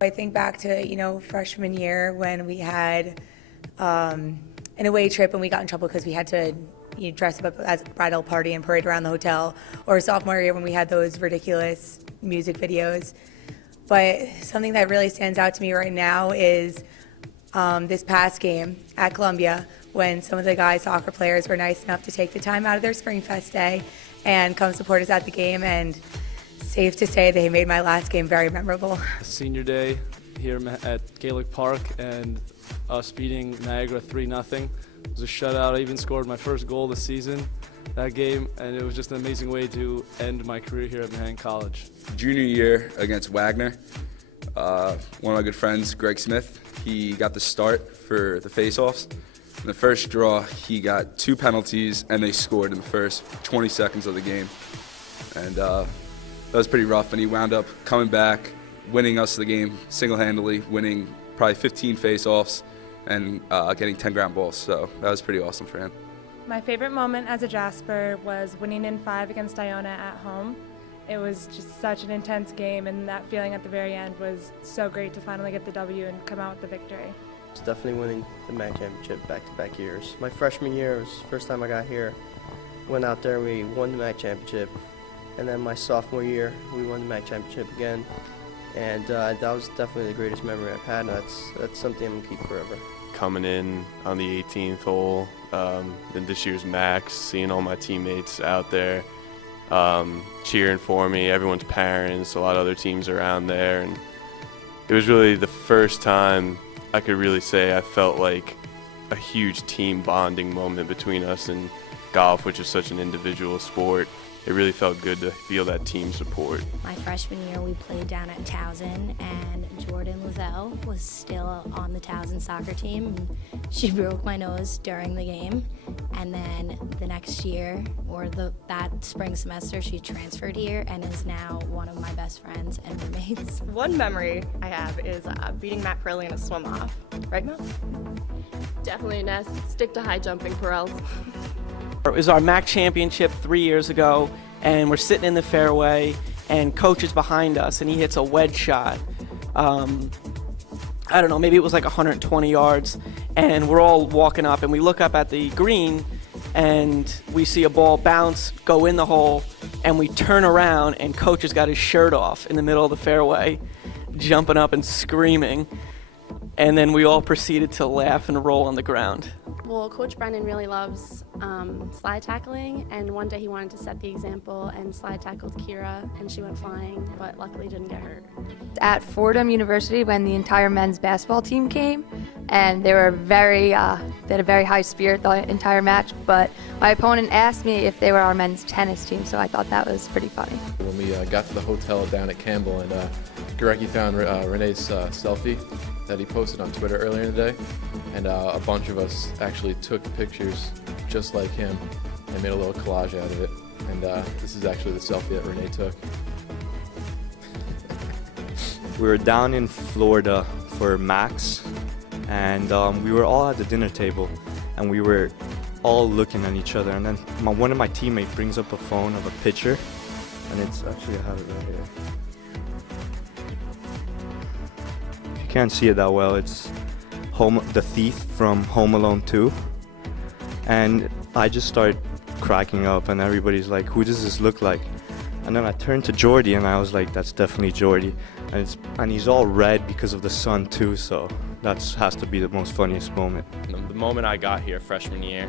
I think back to, freshman year when we had an away trip and we got in trouble because we had to dress up as a bridal party and parade around the hotel, or sophomore year when we had those ridiculous music videos. But something that really stands out to me right now is this past game at Columbia when some of the guys soccer players were nice enough to take the time out of their Spring Fest day and come support us at the game, and safe to say they made my last game very memorable. Senior day here at Gaelic Park and us beating Niagara 3-0. It was a shutout. I even scored my first goal this season that game, and it was just an amazing way to end my career here at Manhattan College. Junior year against Wagner, one of my good friends, Greg Smith, he got the start for the face-offs. In the first draw, he got 2 penalties, and they scored in the first 20 seconds of the game. And that was pretty rough, and he wound up coming back, winning us the game single-handedly, winning probably 15 face-offs, and getting 10 ground balls. So that was pretty awesome for him. My favorite moment as a Jasper was winning in 5 against Iona at home. It was just such an intense game, and that feeling at the very end was so great to finally get the W and come out with the victory. It's definitely winning the MAC championship back-to-back years. My freshman year was the first time I got here. Went out there, we won the MAC championship. And then my sophomore year, we won the MAC championship again. And that was definitely the greatest memory I've had, and that's something I'm gonna keep forever. Coming in on the 18th hole in this year's MAC, seeing all my teammates out there cheering for me, everyone's parents, a lot of other teams around there, and it was really the first time I could really say I felt like a huge team bonding moment between us and golf, which is such an individual sport. It really felt good to feel that team support. My freshman year, we played down at Towson, and Jordan Lizelle was still on the Towson soccer team. She broke my nose during the game, and then the next year, or that spring semester, she transferred here and is now one of my best friends and roommates. One memory I have is beating Matt Pearley in a swim-off. Right, Matt? Definitely a nest. Stick to high jumping, Perels. It was our MAC championship 3 years ago, and we're sitting in the fairway, and coach is behind us, and he hits a wedge shot. I don't know, maybe it was like 120 yards, and we're all walking up, and we look up at the green, and we see a ball bounce, go in the hole, and we turn around, and coach has got his shirt off in the middle of the fairway, jumping up and screaming, and then we all proceeded to laugh and roll on the ground. Well, Coach Brennan really loves slide tackling, and one day he wanted to set the example and slide tackled Kira, and she went flying, but luckily didn't get hurt. At Fordham University, when the entire men's basketball team came, and they had a very high spirit the entire match, but my opponent asked me if they were our men's tennis team, so I thought that was pretty funny. When we got to the hotel down at Campbell, and Garecki found Renee's selfie that he posted on Twitter earlier in the day, and a bunch of us actually took pictures just like him and made a little collage out of it. And this is actually the selfie that Renee took. We were down in Florida for Max, and we were all at the dinner table, and we were all looking at each other. And then one of my teammates brings up a phone of a picture, and it's actually, I have it right here. You can't see it that well. It's the thief from Home Alone 2. And I just started cracking up, and everybody's like, who does this look like? And then I turned to Jordy, and I was like, that's definitely Jordy. And he's all red because of the sun too, so that has to be the most funniest moment. The moment I got here freshman year,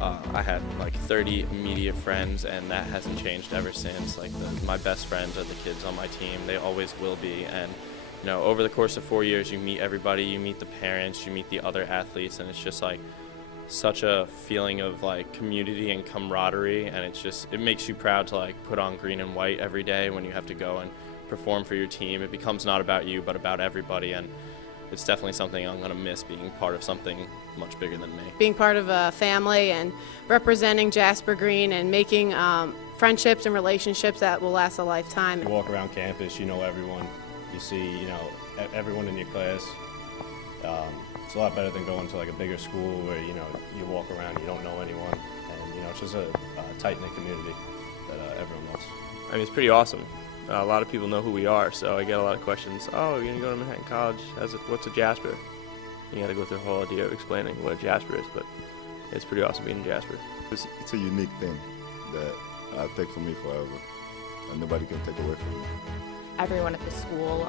I had like 30 immediate friends, and that hasn't changed ever since. Like my best friends are the kids on my team. They always will be. And over the course of 4 years, you meet everybody, you meet the parents, you meet the other athletes, and it's just like such a feeling of like community and camaraderie, and it makes you proud to like put on green and white every day when you have to go and perform for your team. It becomes not about you, but about everybody, and it's definitely something I'm going to miss, being part of something much bigger than me. Being part of a family and representing Jasper Green and making friendships and relationships that will last a lifetime. You walk around campus, you know everyone. You see, everyone in your class. It's a lot better than going to like a bigger school where, you walk around, you don't know anyone. And, it's just a tight-knit community that everyone loves. I mean, it's pretty awesome. a lot of people know who we are, so I get a lot of questions. Oh, you're going to go to Manhattan College? What's a Jasper? You got to go through the whole idea of explaining what a Jasper is, but it's pretty awesome being a Jasper. It's a unique thing that I take for me forever, and nobody can take away from me. Everyone at the school,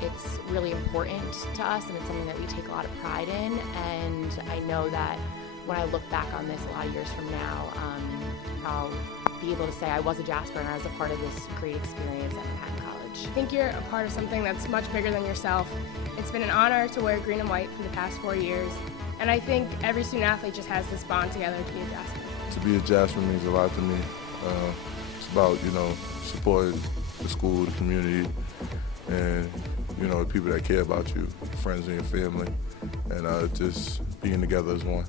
it's really important to us, and it's something that we take a lot of pride in. And I know that when I look back on this a lot of years from now, I'll be able to say I was a Jasper and I was a part of this great experience at Manhattan College. I think you're a part of something that's much bigger than yourself. It's been an honor to wear green and white for the past 4 years, and I think every student athlete just has this bond together to be a Jasper. To be a Jasper means a lot to me. It's about, supporting the school, the community, and, the people that care about you, friends and your family, and just being together as one.